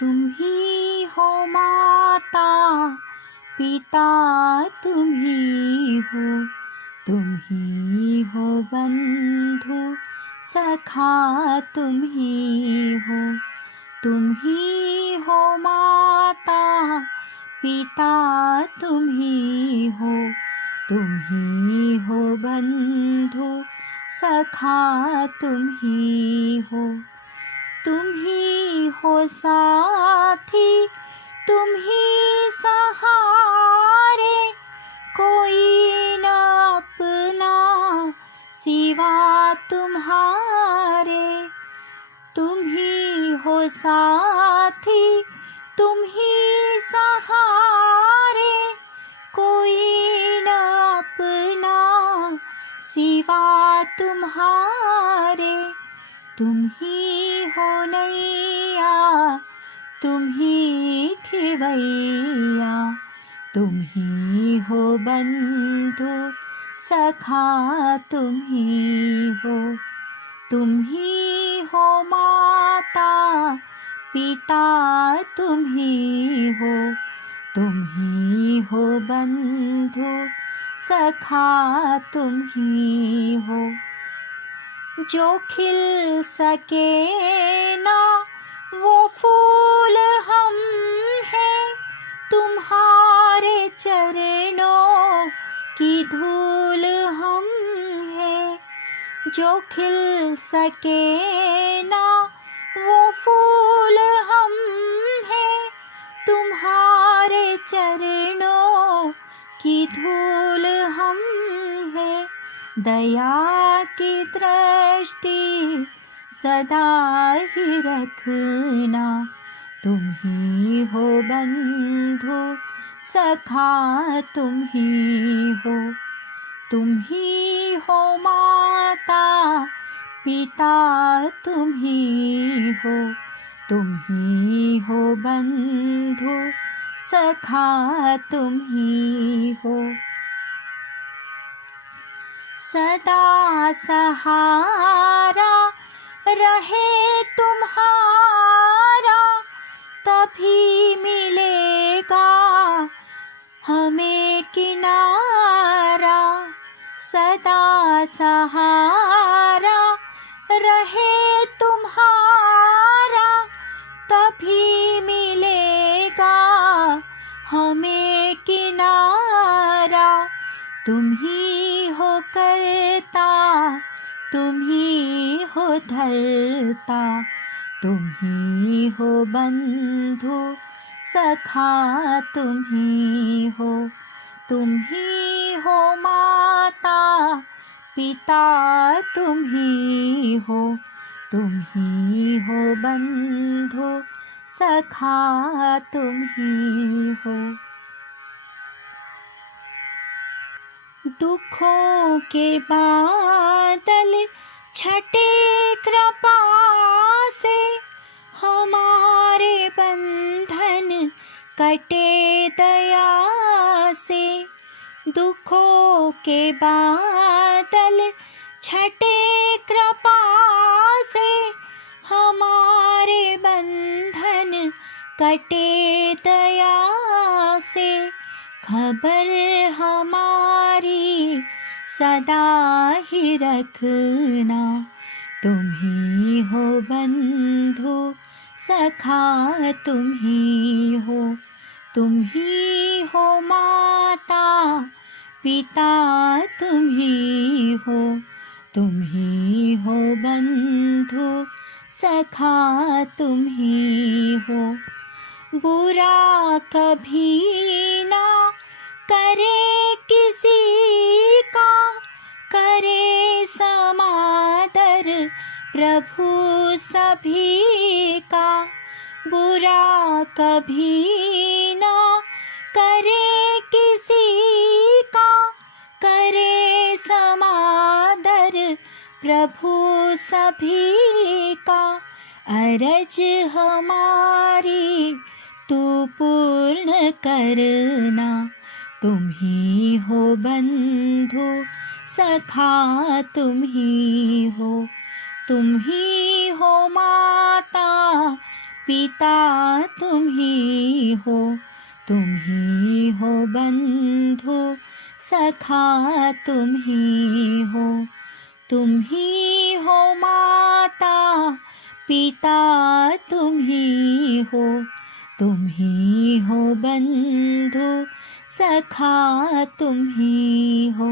तुम ही हो माता पिता, तुम ही हो, तुम ही हो बंधु सखा, तुम ही हो। तुम ही हो माता पिता, तुम ही हो, तुम ही हो बंधु सखा, तुम ही हो। तुम ही हो साथी, तुम ही सहारे, कोई न अपना सिवा तुम्हारे। तुम ही हो साथी, तुम ही सहारे, कोई न अपना सिवा तुम्हारे। तुम ही हो नैया, तुम ही खिवैया, तुम ही हो बंधु सखा, तुम ही हो। तुम ही हो माता पिता, तुम ही हो, तुम ही हो बंधु सखा, तुम ही हो। जो खिल सके ना वो फूल हम हैं, तुम्हारे चरणों की धूल हम हैं। जो खिल सके ना वो फूल हम हैं, तुम्हारे चरणों की धूल हम हैं। दया की दृष्टि सदा ही रखना, तुम ही हो बंधु सखा, तुम ही हो। तुम ही हो माता पिता, तुम ही हो, तुम ही हो बंधु सखा, तुम ही हो। सदा सहारा रहे तुम्हारा, तभी मिलेगा हमें किनारा। सदा सहारा रहे तुम्हारा, तभी मिलेगा हमें किनारा। तुम ही हो करता, तुम ही हो धरता, तुम ही हो बंधु सखा, तुम ही हो। तुम ही हो माता पिता, तुम ही हो, तुम ही हो बंधु सखा, तुम ही हो। दुखों के बादल छटे कृपा से, हमारे बंधन कटे दया से। दुखों के बादल छटे कृपा से, हमारे बंधन कटे दया से। खबर हमारी सदा ही रखना, तुम ही हो बंधु सखा, तुम ही हो। तुम ही हो माता पिता, तुम ही हो, तुम ही हो बंधु सखा, तुम ही हो। बुरा कभी ना करे किसी का, करे समादर प्रभु सभी का। बुरा कभी ना करे किसी का, करे समादर प्रभु सभी का। अरज हमारी तू पूर्ण करना, तुम ही हो बंधु सखा, तुम ही हो। तुम ही हो माता पिता तुम्ही हो, तुम्ही हो बंधू सखा तुम्ही हो, तुम्ही हो माता पिता तुम्ही हो, तुम्ही हो बंधू सखा तुम्ही हो.